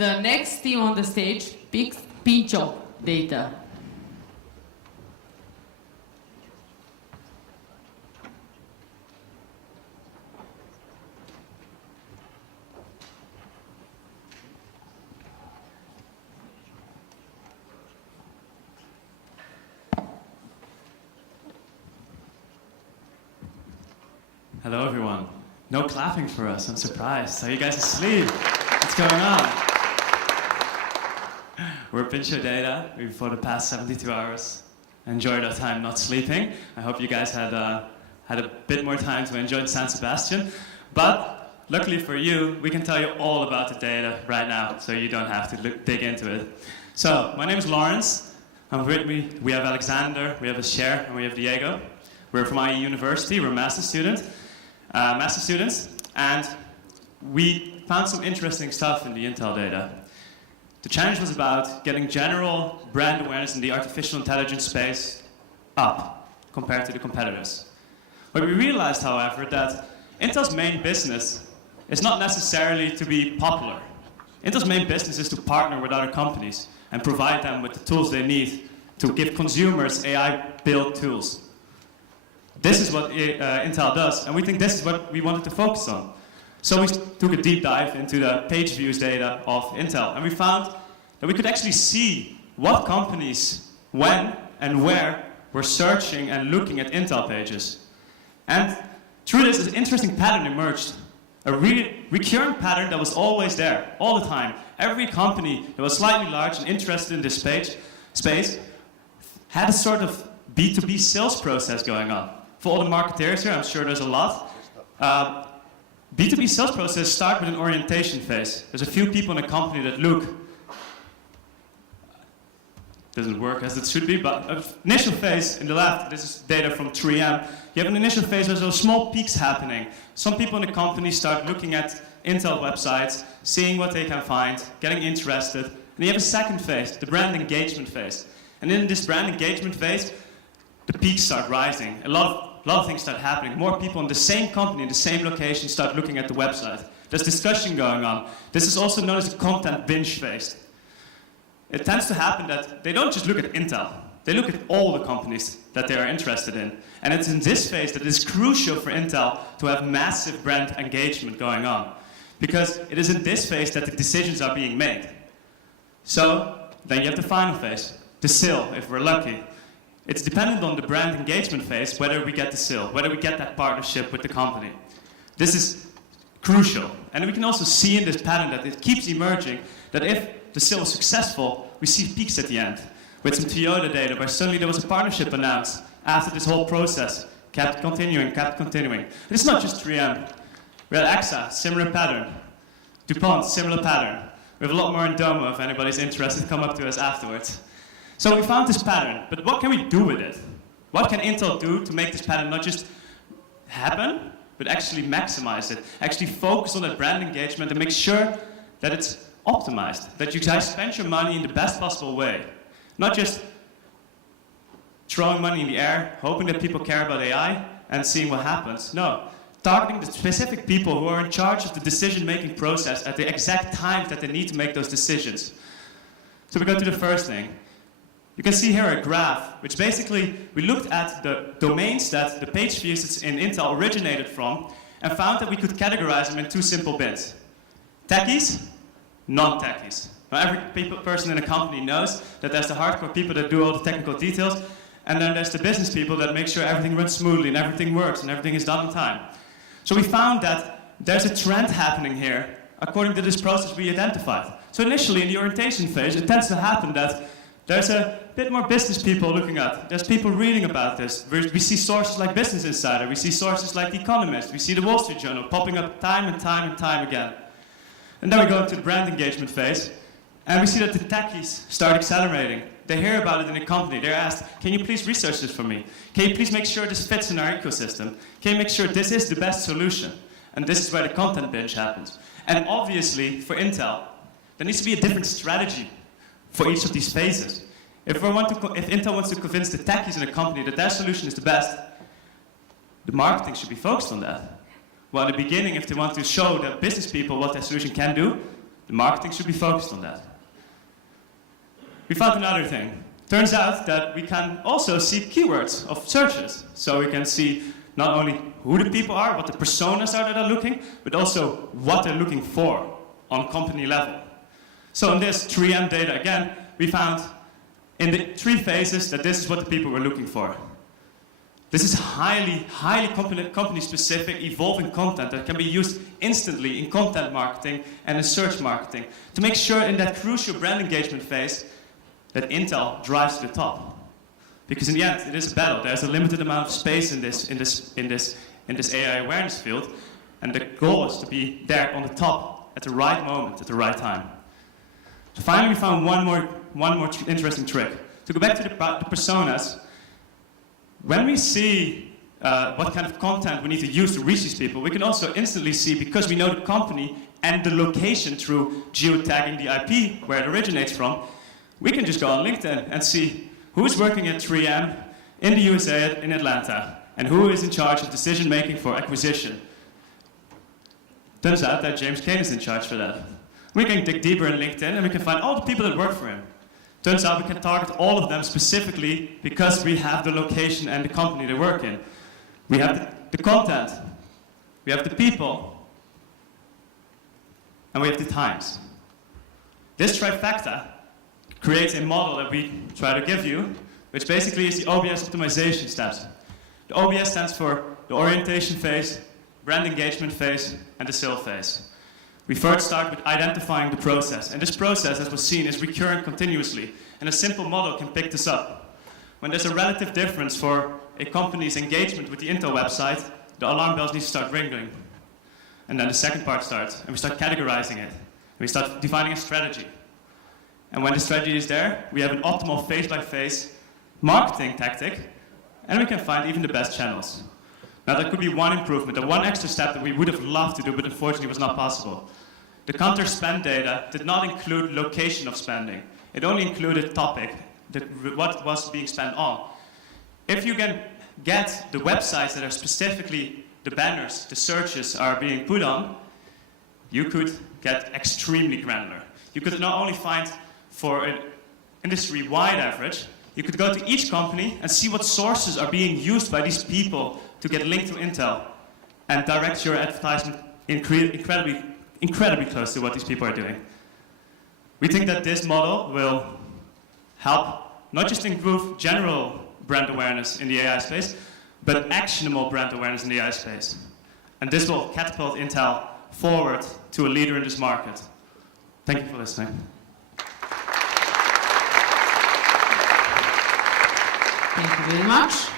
the next team on the stage, PintxoData. Hello, everyone. No clapping for us. I'm surprised. Are you guys asleep? What's going on? We're PintxoData. We, for the past 72 hours, enjoyed our time not sleeping. I hope you guys had a bit more time to enjoy San Sebastian. But luckily for you, we can tell you all about the data right now, so you don't have to dig into it. So, my name is Lawrence. I'm with me. We have Alexandre, we have Asier, and we have Diego. We're from IE University. We're master students, and we found some interesting stuff in the Intel data. The challenge was about getting general brand awareness in the artificial intelligence space up compared to the competitors. But we realized, however, that Intel's main business is not necessarily to be popular. Intel's main business is to partner with other companies and provide them with the tools they need to give consumers AI-built tools. This is what Intel does, and we think this is what we wanted to focus on. So we took a deep dive into the page views data of Intel, and we found that we could actually see what companies, when and where, were searching and looking at Intel pages. And through this, an interesting pattern emerged. A really recurring pattern that was always there, all the time. Every company that was slightly large and interested in this space had a sort of B2B sales process going on. For all the marketeers here, I'm sure there's a lot. B2B sales process starts with an orientation phase. There's a few people in a company that look. Doesn't work as it should be, but initial phase in the left, this is data from 3M. You have an initial phase where there's small peaks happening. Some people in the company start looking at Intel websites, seeing what they can find, getting interested. And you have a second phase, the brand engagement phase. And in this brand engagement phase, the peaks start rising. A lot of things start happening. More people in the same company, in the same location, start looking at the website. There's discussion going on. This is also known as the content binge phase. It tends to happen that they don't just look at Intel. They look at all the companies that they are interested in. And it's in this phase that it is crucial for Intel to have massive brand engagement going on. Because it is in this phase that the decisions are being made. So then you have the final phase, the sale, if we're lucky. It's dependent on the brand engagement phase whether we get the sale, whether we get that partnership with the company. This is crucial. And we can also see in this pattern that it keeps emerging that if the sale is successful, we see peaks at the end. With some Toyota data where suddenly there was a partnership announced after this whole process kept continuing. And it's not just 3M. We had AXA, similar pattern. DuPont, similar pattern. We have a lot more in Domo if anybody's interested, come up to us afterwards. So we found this pattern, but what can we do with it? What can Intel do to make this pattern not just happen, but actually maximize it? Actually focus on that brand engagement and make sure that it's optimized, that you guys spend your money in the best possible way. Not just throwing money in the air, hoping that people care about AI, and seeing what happens. No, targeting the specific people who are in charge of the decision-making process at the exact time that they need to make those decisions. So we go to the first thing. You can see here a graph, which basically, we looked at the domains that the page views in Intel originated from, and found that we could categorize them in two simple bins. Techies, non-techies. Now, every person in a company knows that there's the hardcore people that do all the technical details, and then there's the business people that make sure everything runs smoothly and everything works and everything is done on time. So we found that there's a trend happening here according to this process we identified. So initially in the orientation phase, it tends to happen that there's a bit more business people looking at. There's people reading about this. We see sources like Business Insider. We see sources like The Economist. We see the Wall Street Journal popping up time and time again. And then we go into the brand engagement phase. And we see that the techies start accelerating. They hear about it in the company. They're asked, can you please research this for me? Can you please make sure this fits in our ecosystem? Can you make sure this is the best solution? And this is where the content binge happens. And obviously, for Intel, there needs to be a different strategy for each of these phases. If Intel wants to convince the techies in a company that their solution is the best, the marketing should be focused on that. Well, in the beginning, if they want to show the business people what their solution can do, The marketing should be focused on that. We found another thing. Turns out that we can also see keywords of searches. So we can see not only who the people are, what the personas are that are looking, but also what they're looking for on company level. So in this 3M data, again, we found in the 3 phases that this is what the people were looking for. This is highly company-specific, evolving content that can be used instantly in content marketing and in search marketing to make sure in that crucial brand engagement phase that Intel drives to the top. Because in the end, it is a battle. There's a limited amount of space in this AI awareness field, and the goal is to be there on the top at the right moment, at the right time. So finally, we found one more interesting trick. To go back to the personas, when we see what kind of content we need to use to reach these people, we can also instantly see, because we know the company and the location through geotagging the IP where it originates from, we can just go on LinkedIn and see who's working at 3M in the USA in Atlanta and who is in charge of decision making for acquisition. Turns out that James Cate is in charge for that. We can dig deeper in LinkedIn and we can find all the people that work for him. Turns out we can target all of them specifically because we have the location and the company they work in. We have the content, we have the people, and we have the times. This trifecta creates a model that we try to give you, which basically is the OBS optimization steps. The OBS stands for the orientation phase, brand engagement phase, and the sale phase. We first start with identifying the process, and this process, as was seen, is recurrent continuously, and a simple model can pick this up. When there's a relative difference for a company's engagement with the Intel website, the alarm bells need to start ringing. And then the second part starts, and we start categorizing it. We start defining a strategy. And when the strategy is there, we have an optimal phase-by-phase marketing tactic, and we can find even the best channels. Now, that could be one improvement, or one extra step that we would have loved to do, but unfortunately was not possible. The counter spend data did not include location of spending. It only included topic, what was being spent on. If you can get the websites that are specifically the banners, the searches are being put on, you could get extremely granular. You could not only find for an industry-wide average, you could go to each company and see what sources are being used by these people to get linked to Intel and direct your advertisement incredibly close to what these people are doing. We think that this model will help not just improve general brand awareness in the AI space, but actionable brand awareness in the AI space. And this will catapult Intel forward to a leader in this market. Thank you for listening. Thank you very much.